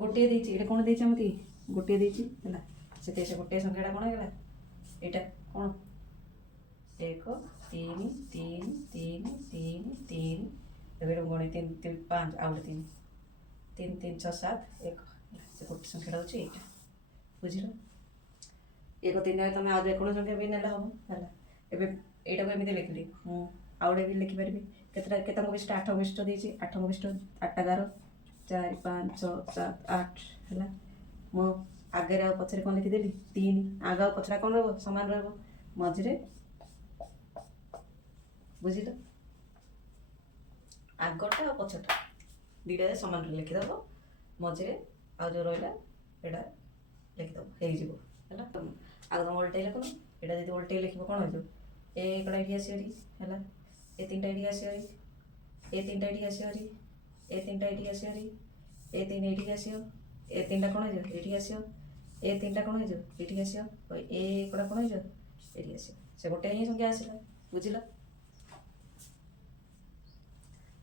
ଗୋଟିଏ ଦେଇଛି, ଏଇଟା କ'ଣ ଦେଇଛି ଏମିତି ଗୋଟିଏ ଦେଇଛି ହେଲା। ସେଥିରେ ସେ ଗୋଟିଏ ସଂଖ୍ୟାଟା କ'ଣ ହେଇଗଲା ଏଇଟା କ'ଣ 1 3 3 3 3 3 ଏବେ ଗଣି 3 3 5 ଆଉ ଗୋଟେ 3 3 3 6 7 1 ସେ ଗୋଟେ ସଂଖ୍ୟାଟା ହେଉଛି ଏଇଟା ବୁଝିଲ। 1 3 ଜାଗାରେ ତୁମେ ଆଉ ଯେକୌଣସି ସଂଖ୍ୟା ବି ନେଲେ ହେବ ହେଲା। ଏବେ ଏଇଟାକୁ ଏମିତି ଲେଖିଲି, ମୁଁ ଆଉ ଗୋଟେ ବି ଲେଖିପାରିବି। କେତେ ଅଙ୍କ ବିଶିଷ୍ଟ 8 ଅଙ୍କ ବିଶିଷ୍ଟ ଦେଇଛି, 8 ଅଙ୍କ ବିଶିଷ୍ଟ 8ଟା ଗାର 4 5 6 7 8 ହେଲା। ମୁଁ ଆଗରେ ଆଉ ପଛରେ କ'ଣ ଲେଖିଦେଲି 3, ଆଗ ଆଉ ପଛଟା କ'ଣ ରହିବ ସମାନ ରହିବ ମଝିରେ ବୁଝିଲ। ଆଗଟା ଆଉ ପଛଟା ଦୁଇଟା ସମାନରେ ଲେଖିଦେବ, ମଝିରେ ଆଉ ଯେଉଁ ରହିଲା ଏଇଟା ଲେଖିଦେବ ହେଇଯିବ ହେଲା। ଆଉ ତୁମ ଓଲଟେଇ ଲେଖୁନ, ଏଇଟା ଯଦି ଓଲଟେଇ ଲେଖିବ କ'ଣ ହେଇଯିବ ଏଇଟା ଏଇଠି ଆସିବରି ହେଲା, ଏ 3ଟା ଏଇଠିକି ଆସିବରି, ଏ 3ଟା ଏଇଠିକି ଆସିବରି, ଏ 3ଟା ଏଇଠିକି ଆସିବରି, ଏ 3 ଏଇଠିକି ଆସିବ, ଏ 3ଟା କ'ଣ ହେଇଯିବ ଏଇଠିକି ଆସିବ, ଏ 3ଟା କ'ଣ ହେଇଯିବ ଏଇଠିକି ଆସିବ, ଏ ଏଗୁଡ଼ା କ'ଣ ହେଇଯିବ ଏଇଠିକି ଆସିବ। ସେ ଗୋଟେ ହିଁ ସଂଖ୍ୟା ଆସିଲା ବୁଝିଲ।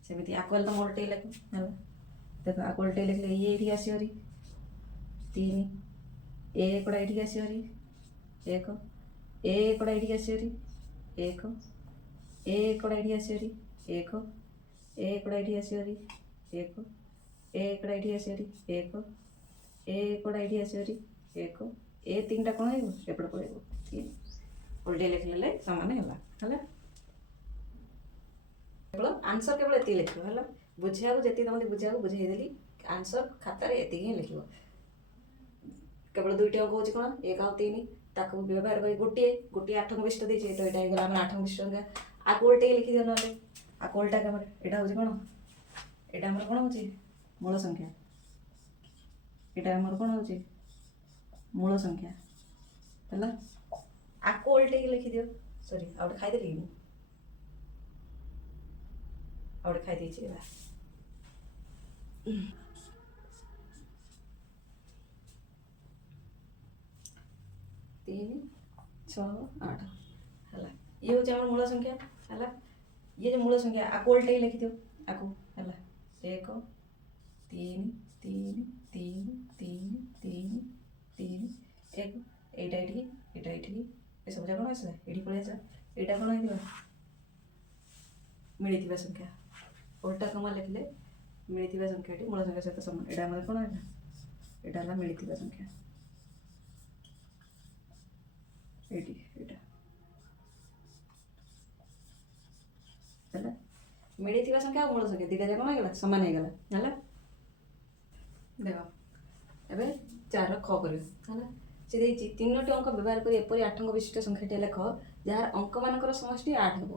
ସେମିତି ଆକୁ ହେଲେ ତୁମ ଓଲଟେଇ ଲେଖ ହେଲା। ଦେଖ ଆକୁ ଓଲଟେଇ ଲେଖିଲେ ଇଏ ଏଇଠିକି ଆସିବରି 3, ଏ ଏଗୁଡ଼ା ଏଇଠିକି ଆସିବରି 1, ଏ ଏଗୁଡ଼ା ଏଇଠିକି ଆସିବରି 1, ଏ ଏଗୁଡ଼ା ଏଇଠିକି ଆସିବରି 1, ଏ ଏଗୁଡ଼ା ଏଇଠିକି ଆସିବରି 1, ଏ ଏଗୁଡ଼ା ଏଇଠିକି ଆସିବରି 1, ଏ ଏଗୁଡ଼ା ଏଇଠି ଆସିବରି 1, ଏ 3ଟା କ'ଣ ହେଇଯିବ ଏପଟେ ପଳେଇବ 3। ଓଲଟେଇ ଲେଖିଲେ ସମାନ ହେଲା ହେଲା। କେବଳ ଆନ୍ସର କେବଳ ଏତିକି ଲେଖିବ ହେଲା। ବୁଝିବାକୁ ଯେତିକି ତୁମେ ବୁଝିବାକୁ ବୁଝେଇଦେଲି, ଆନ୍ସର ଖାତାରେ ଏତିକି ହିଁ ଲେଖିବ। କେବଳ ଦୁଇଟି ଅଙ୍କ ହେଉଛି କ'ଣ 1 ଆଉ 3, ତାକୁ ବ୍ୟବହାର କରି ଗୋଟିଏ 8 ଅଙ୍କ ବିଶିଷ୍ଟ ଦେଇଛି, ତ ଏଇଟା ହେଇଗଲା ଆମର 8 ଅଙ୍କ ବିଶିଷ୍ଟ ସଂଖ୍ୟା। ଆକୁ ଓଲଟେଇ ଲେଖିଦିଅ ନହେଲେ, ଆକୁ ଓଲଟା କାମରେ ଏଇଟା ହେଉଛି କ'ଣ, ଏଇଟା ଆମର କ'ଣ ହେଉଛି ମୂଳ ସଂଖ୍ୟା, ଏଇଟା ଆମର କ'ଣ ହେଉଛି ମୂଳ ସଂଖ୍ୟା ହେଲା। ଆକୁ ଓଲଟେଇକି ଲେଖିଦିଅ, ସରି ଆଉ ଗୋଟେ ଖାଇଦେଲି କି ମୁଁ, ଆଉ ଗୋଟେ ଖାଇଦେଇଛି ହେଲା। 3 6 8 ହେଲା। ଇଏ ହେଉଛି ଆମର ମୂଳ ସଂଖ୍ୟା ହେଲା। ଇଏ ଯେଉଁ ମୂଳ ସଂଖ୍ୟା ଆକୁ ଓଲଟେଇ ଲେଖିଦିଅ, ଆକୁ ହେଲା 1 3 3 3 3 3 3 1, ଏଇଟା ଏଇଠିକି ଏଇଟା ଏଇଠିକି ଏସବୁ ଯାକ କ'ଣ ଆସିଲା ଏଇଠି ପଳେଇ ଆସିଲା। ଏଇଟା କ'ଣ ହେଇଥିବ ମିଳିଥିବା ସଂଖ୍ୟା, ଓଲଟା କ୍ରମ ଲେଖିଲେ ମିଳିଥିବା ସଂଖ୍ୟାଟି ମୂଳ ସଂଖ୍ୟା ସହିତ ସମାନ। ଏଇଟା ଆମର କ'ଣ ହେଲା ଏଇଟା ହେଲା ମିଳିଥିବା ସଂଖ୍ୟା, ଏଇଠି ଏଇଟା ହେଲା। ମିଳିଥିବା ସଂଖ୍ୟା ଆଉ ମୂଳ ସଂଖ୍ୟା ଦୁଇଟା ଯାକ କ'ଣ ହେଇଗଲା ସମାନ ହେଇଗଲା ହେଲା। ଦେଖ ଏବେ 4 ଖ କରିବ ହେଲା। ସେ ଦେଇଛି 3ଟି ଅଙ୍କ ବ୍ୟବହାର କରି ଏପରି 8 ଅଙ୍କ ବିଶିଷ୍ଟ ସଂଖ୍ୟାଟିଏ ଲେଖ ଯାହାର ଅଙ୍କମାନଙ୍କର ସମଷ୍ଟି 8 ହେବ।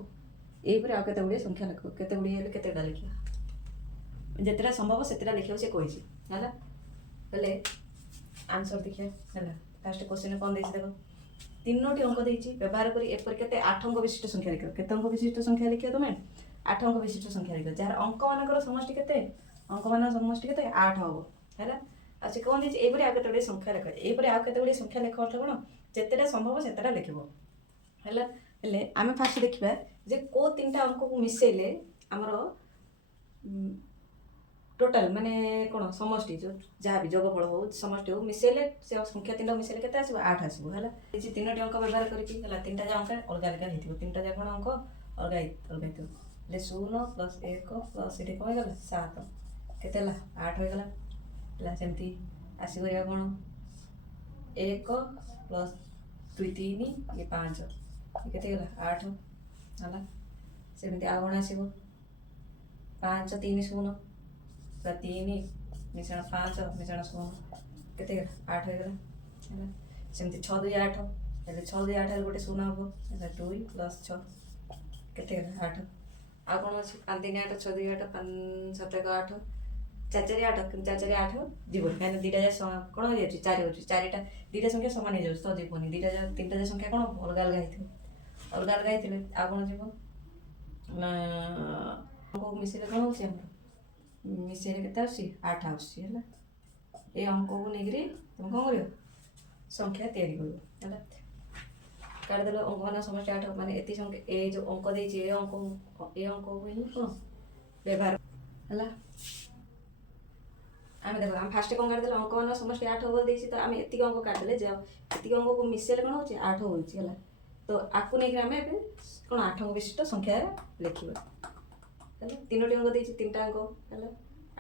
ଏହିପରି ଆଉ କେତେ ଗୁଡ଼ିଏ ସଂଖ୍ୟା ଲେଖ, କେତେ ଗୁଡ଼ିଏ ହେଲେ କେତେଟା ଲେଖିବା, ଯେତେଟା ସମ୍ଭବ ସେତେଟା ଲେଖିବାକୁ ସେ କହିଛି ହେଲା। ହେଲେ ଆନ୍ସର ଦେଖିବା ହେଲା। ଫାର୍ଷ୍ଟ କ୍ୱେଶ୍ଚନରେ କ'ଣ ଦେଇଛି ଦେଖ, 3ଟି ଅଙ୍କ ଦେଇଛି ବ୍ୟବହାର କରି ଏପରି କେତେ 8 ଅଙ୍କ ବିଶିଷ୍ଟ ସଂଖ୍ୟା ଲେଖିବ। କେତେ ଅଙ୍କ ବିଶିଷ୍ଟ ସଂଖ୍ୟା ଲେଖିବ ତୁମେ ଆଠ ଅଙ୍କ ବିଶିଷ୍ଟ ସଂଖ୍ୟା ଲେଖିବ। ଯାହାର ଅଙ୍କମାନଙ୍କର ସମଷ୍ଟି କେତେ? ଅଙ୍କମାନଙ୍କର ସମଷ୍ଟି କେତେ? 8 ହେବ ହେଲା। ଆଉ ସେ କ'ଣ ଦେଇଛି? ଏଇପରି ଆଉ କେତେ ଗୁଡ଼ିଏ ସଂଖ୍ୟା ଲେଖ। ଏଇପରି ଆଉ କେତେ ଗୁଡ଼ିଏ ସଂଖ୍ୟା ଲେଖ ଅର୍ଥ କ'ଣ? ଯେତେଟା ସମ୍ଭବ ସେତେଟା ଲେଖିବ ହେଲା। ହେଲେ ଆମେ ଫାଷ୍ଟ ଦେଖିବା ଯେ କେଉଁ 3ଟା ଅଙ୍କକୁ ମିଶାଇଲେ ଆମର ଟୋଟାଲ ମାନେ କ'ଣ ସମଷ୍ଟି ଯାହା ବି ଯୋଗଫଳ ହଉ ସମଷ୍ଟି ହଉ ମିଶାଇଲେ ସେ ସଂଖ୍ୟା 3ଟା ମିଶାଇଲେ କେତେ ଆସିବ? 8 ଆସିବ ହେଲା। ଏ 3ଟି ଅଙ୍କ ବ୍ୟବହାର କରିକି ହେଲା 3ଟା ଯାକ ଅଙ୍କ ଅଲଗା ଅଲଗା ହେଇଥିବ। 3ଟା ଯାକ କ'ଣ ଅଙ୍କ ଅଲଗା ହେଇଥିବ। ହେଲେ 0 + 1 + ଏଠି କ'ଣ ହେଇଗଲା? 7 କେତେ ହେଲା? 8 ହୋଇଗଲା ହେଲା। ସେମିତି ଆସିପାରିବା କ'ଣ? 1 + 2 3 ଇଏ 5 କେତେ ହେଇଗଲା? 8 ହେଲା। ସେମିତି ଆଉ କ'ଣ ଆସିବ? 5 3 0 + 3 ମିଶାଣ 5 ମିଶାଣ 0 କେତେ ହେଇଗଲା? 8 ହେଇଗଲା ହେଲା। ସେମିତି 6 2 8 ହେଲେ 6 2 8 ହେଲେ ଗୋଟେ 0 ହେବ ହେଲା। 2 + 6 କେତେ ହେଇଗଲା? 8। ଆଉ କ'ଣ ଅଛି? 5 3 8 6 2 8 5 7 1 8 4 4 8 କିନ୍ତୁ 4 4 8 ଯିବନି କାହିଁକିନା ଦୁଇଟା କ'ଣ ହେଇଯାଉଛି? 4 ହେଉଛି। 4ଟା ଦୁଇଟା ସଂଖ୍ୟା ସମାନ ହେଇଯାଉଛି ତ ଯିବନି। 3ଟା ସଂଖ୍ୟା କ'ଣ ଅଲଗା ଅଲଗା ହେଇଥିବ। ଅଲଗା ଅଲଗା ହେଇଥିଲେ ଆଉ କ'ଣ ଯିବ ନା ଅଙ୍କକୁ ମିଶାଇଲେ କ'ଣ ହେଉଛି? ଆମର ମିଶାଇଲେ କେତେ ଆସୁଛି? 8 ଆସୁଛି ହେଲା। ଏ ଅଙ୍କକୁ ନେଇକରି ତୁମେ କ'ଣ କରିବ? ସଂଖ୍ୟା ତିଆରି କରିବ ହେଲା। କାଢ଼ିଦେଲ ଅଙ୍କମାନ ସମସ୍ତେ 8 ମାନେ ଏତିକି ସଂଖ୍ୟା ଏ ଯେଉଁ ଅଙ୍କ ଦେଇଛି ଏ ଅଙ୍କକୁ ହିଁ କ'ଣ ବ୍ୟବହାର ହେଲା। ଆମେ ଦେଖ ଆମେ ଫାଷ୍ଟ କ'ଣ କାଢ଼ିଦେଲେ ଅଙ୍କମାନ ସମସ୍ତେ 8 ବୋଲି ଦେଇଛି ତ ଆମେ ଏତିକି ଅଙ୍କ କାଢ଼ିଦେଲେ ଯେ ଏତିକି ଅଙ୍କକୁ ମିଶାଇଲେ କ'ଣ ହେଉଛି? 8 ହେଉଛି ହେଲା। ତ ଆକୁ ନେଇକି ଆମେ ଏବେ କ'ଣ 8 ଅଙ୍କ ବିଶିଷ୍ଟ ସଂଖ୍ୟା ଲେଖିବା ହେଲା। 3ଟି ଅଙ୍କ ଦେଇଛି 3ଟା ଅଙ୍କ ହେଲା।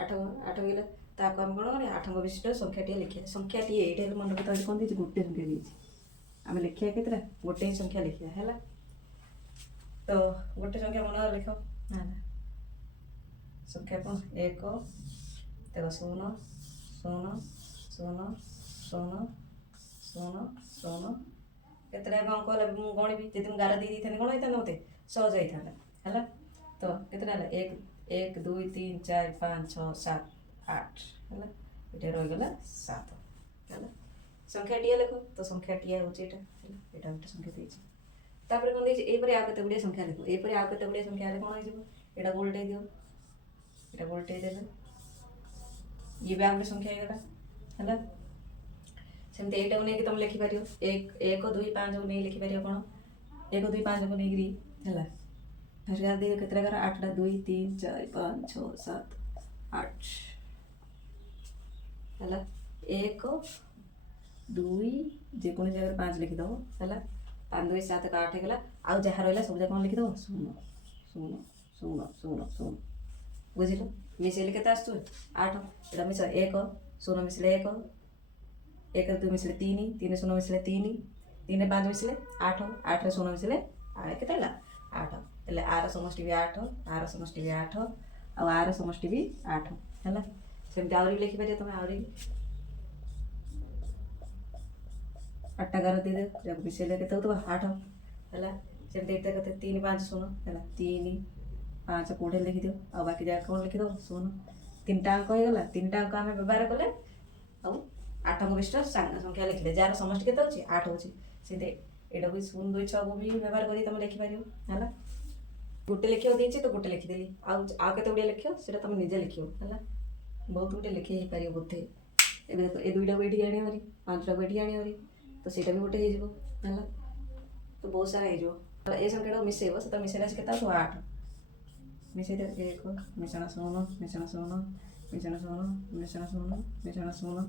8 ହେଇଗଲା। ତାକୁ ଆମେ କ'ଣ କରିବା? 8 ଅଙ୍କ ବିଶିଷ୍ଟ ସଂଖ୍ୟାଟିଏ ଲେଖିବା। ସଂଖ୍ୟାଟିଏ ଏଇଟା ହେଲେ ମନେ ରଖିବା କ'ଣ ଦେଇଛି? ଗୋଟେ ସଂଖ୍ୟା ଦେଇଛି। ଆମେ ଲେଖିବା କେତେଟା? ଗୋଟେ ହିଁ ସଂଖ୍ୟା ଲେଖିବା ହେଲା। ତ ଗୋଟେ ସଂଖ୍ୟା ମନେ ଲେଖ ହେଲା। ସଂଖ୍ୟା କ'ଣ? 1 ଦେଖ 0 0 0 0 0 0 କେତେଟା ଏବେ ଅଙ୍କ ହେଲା ମୁଁ ଗଣିବି। ଯଦି ମୁଁ ଗାର ଦେଇଥାନ୍ତି କ'ଣ ହେଇଥାନ୍ତା? ମୋତେ ସହଜ ହେଇଥାନ୍ତା ହେଲା। ତ କେତେଟା ହେଲା? 1 2 3 4 5 6 7 8 ହେଲା। ଏଇଟା ରହିଗଲା 7 ହେଲା। ସଂଖ୍ୟାଟିଏ ଲେଖ। ତ ସଂଖ୍ୟାଟିଏ ହେଉଛି ଏଇଟା ହେଲା। ଏଇଟା ଗୋଟେ ସଂଖ୍ୟା ଦେଇଛି। ତାପରେ କ'ଣ ଦେଇଛି? ଏଇପରି ଆଉ କେତେ ଗୁଡ଼ିଏ ସଂଖ୍ୟା ଲେଖ। ଏଇପରି ଆଉ କେତେ ଗୁଡ଼ିଏ ସଂଖ୍ୟା ହେଲେ କ'ଣ ହେଇଯିବ? ଏଇଟା ଗୋଲଟେଇ ଦିଅ। ଏଇଟା ଗୋଲଟେଇ ଦେଲେ ଇଏ ବି ଆଉ ଗୋଟେ ସଂଖ୍ୟା ହେଇଗଲା ହେଲା। ସେମିତି ଏଇଟାକୁ ନେଇକି ତୁମେ ଲେଖିପାରିବ। 1 2 5କୁ ନେଇ ଲେଖିପାରିବ କ'ଣ? 1 2 5କୁ ନେଇକିରି ହେଲା। ଫାଷ୍ଟ ଦେଇଦିଅ କେତେଟା ଗାର? 8ଟା 2 3 4 5 6 7 8 ହେଲା। 1 2 ଯେକୌଣସି ଜାଗାରେ 5 ଲେଖିଦେବ ହେଲା। 5 2 7 8 ହେଇଗଲା। ଆଉ ଯାହା ରହିଲା ସବୁ ଯାକ କ'ଣ ଲେଖିଦେବ? 0 0 0 0 0 ବୁଝିଲ? ମିଶାଇଲେ କେତେ ଆସୁଛୁ? 8। ଏଇଟା ମିଶାଅ 1 0 ମିଶିଲେ 1 1 2 ମିଶିଲେ 3 3 0 ମିଶିଲେ 3 3 5 ମିଶିଲେ 8 8 0 ମିଶିଲେ କେତେ ହେଲା? 8 ହେଲେ ଆର ସମଷ୍ଟି ବି 8 ଆର ସମଷ୍ଟି ବି 8 ଆଉ ଆର ସମଷ୍ଟି ବି 8 ହେଲା। ସେମିତି ଆହୁରି ଲେଖିପାରିବ ତୁମେ। ଆହୁରି 8ଟା ଗାର ଦେଇଦେବ। ଯାକୁ ମିଶାଇଲେ କେତେ ହେଉଥିବ? 8 ହେଲା। ସେମିତି ଏଇଟା କେତେ? 3 5 0 ହେଲା। 3 5 କୋଉଠି ଲେଖିଦିଅ। ଆଉ ବାକି ଜାଗା କ'ଣ ଲେଖିଦେବ? 0। 3ଟା ଅଙ୍କ ହେଇଗଲା। 3ଟା ଅଙ୍କ ଆମେ ବ୍ୟବହାର କଲେ ଆଉ 8 ଅଙ୍କ ବିଶିଷ୍ଟ ସଂଖ୍ୟା ଲେଖିଲେ ଯାହାର ସମଷ୍ଟି କେତେ ହେଉଛି? 8 ହେଉଛି। ସେମିତି ଏଇଟାକୁ 0 2 6କୁ ବି ବ୍ୟବହାର କରି ତୁମେ ଲେଖିପାରିବ ହେଲା। ଗୋଟେ ଲେଖିବାକୁ ଦେଇଛି ତ ଗୋଟେ ଲେଖିଦେଲି। ଆଉ କେତେ ଗୁଡ଼ିଏ ଲେଖିବ ସେଇଟା ତୁମେ ନିଜେ ଲେଖିବ ହେଲା। ବହୁତ ଗୁଡ଼ିଏ ଲେଖି ହେଇପାରିବ ବୋଧେ। ଏବେ ଦେଖ ଏ 2ଟାକୁ ଏଇଠିକି ଆଣିବ ଭାରି 5ଟାକୁ ଏଇଠିକି ଆଣିବ ଭାରି ତ ସେଇଟା ବି ଗୋଟେ ହେଇଯିବ ହେଲା। ତ ବହୁତ ସାରା ହେଇଯିବ। ଏ ସଂଖ୍ୟାଟାକୁ ମିଶାଇବ ସେଟା ମିଶାଇଲେ ଆସି କେତେ ଆସିବ? 8 ମିଶାଇ ଦିଅ। 1 ମିଶାଣ 0 ମିଶାଣ 0 ମିଶାଣ 0 ମିଶାଣ 0 ମିଶାଣ 0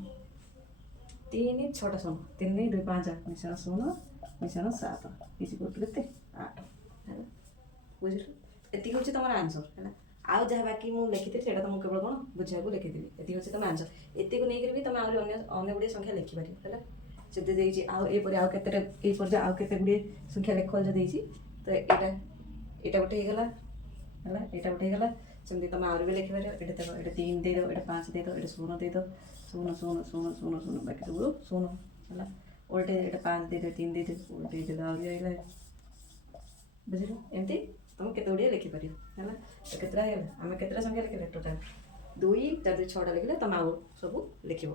3 6ଟା 0 3 2 5 ମିଶାଣ 0 ମିଶାଣ 7 କିଛି କରୁଛୁ କେତେ? 8 ହେଲା। ବୁଝିଲ? ଏତିକି ହେଉଛି ତୁମର ଆନ୍ସର୍ ହେଲା। ଆଉ ଯାହା ବାକି ମୁଁ ଲେଖିଥିଲି ସେଇଟା ତ ମୁଁ କେବଳ କ'ଣ ବୁଝିବାକୁ ଲେଖିଥିଲି। ଏତିକି ହେଉଛି ତୁମ ଆନ୍ସର୍। ଏତିକି ନେଇକରି ବି ତୁମେ ଆହୁରି ଅନ୍ୟ ଗୁଡ଼ିଏ ସଂଖ୍ୟା ଲେଖିପାରିବ ହେଲା। ଯଦି ଦେଇଛି ଆଉ ଏଇପରି ଆଉ କେତେଟା ଏଇପରି ଆଉ କେତେ ଗୁଡ଼ିଏ ସଂଖ୍ୟା ଲେଖ ଯଦି ଦେଇଛି ତ ଏଇଟା ଗୋଟେ ହେଇଗଲା ହେଲା। ଏଇଟା ଗୋଟେ ହେଇଗଲା। ସେମିତି ତୁମେ ଆହୁରି ବି ଲେଖିପାରିବ। ଏଇଟା ଦେଖ ଏଇଟା 3 ଦେଇଦେବ ଏଇଟା 5 ଦେଇଦେବ ଏଇଟା 0 ଦେଇଦେବ 0 0 0 0 0 ବାକି ସବୁ 0 ହେଲା। ଓଲଟେଇ ଏଇଟା 5 ଦେଇଦେବ 3 ଦେଇଦେବ ଓଲଟେଇ ଦେଲେ ଆହୁରି ହେଇଗଲା। ବୁଝିଲ? ଏମିତି ତୁମେ କେତେ ଗୁଡ଼ିଏ ଲେଖିପାରିବ ହେଲା। ତ କେତେଟା ହେଇଗଲା? ଆମେ କେତେଟା ସଂଖ୍ୟା ଲେଖିଲେ? ଟୋଟାଲ୍ 2 4 2 6ଟା ଲେଖିଲେ ତୁମେ ଆଉ ସବୁ ଲେଖିବ।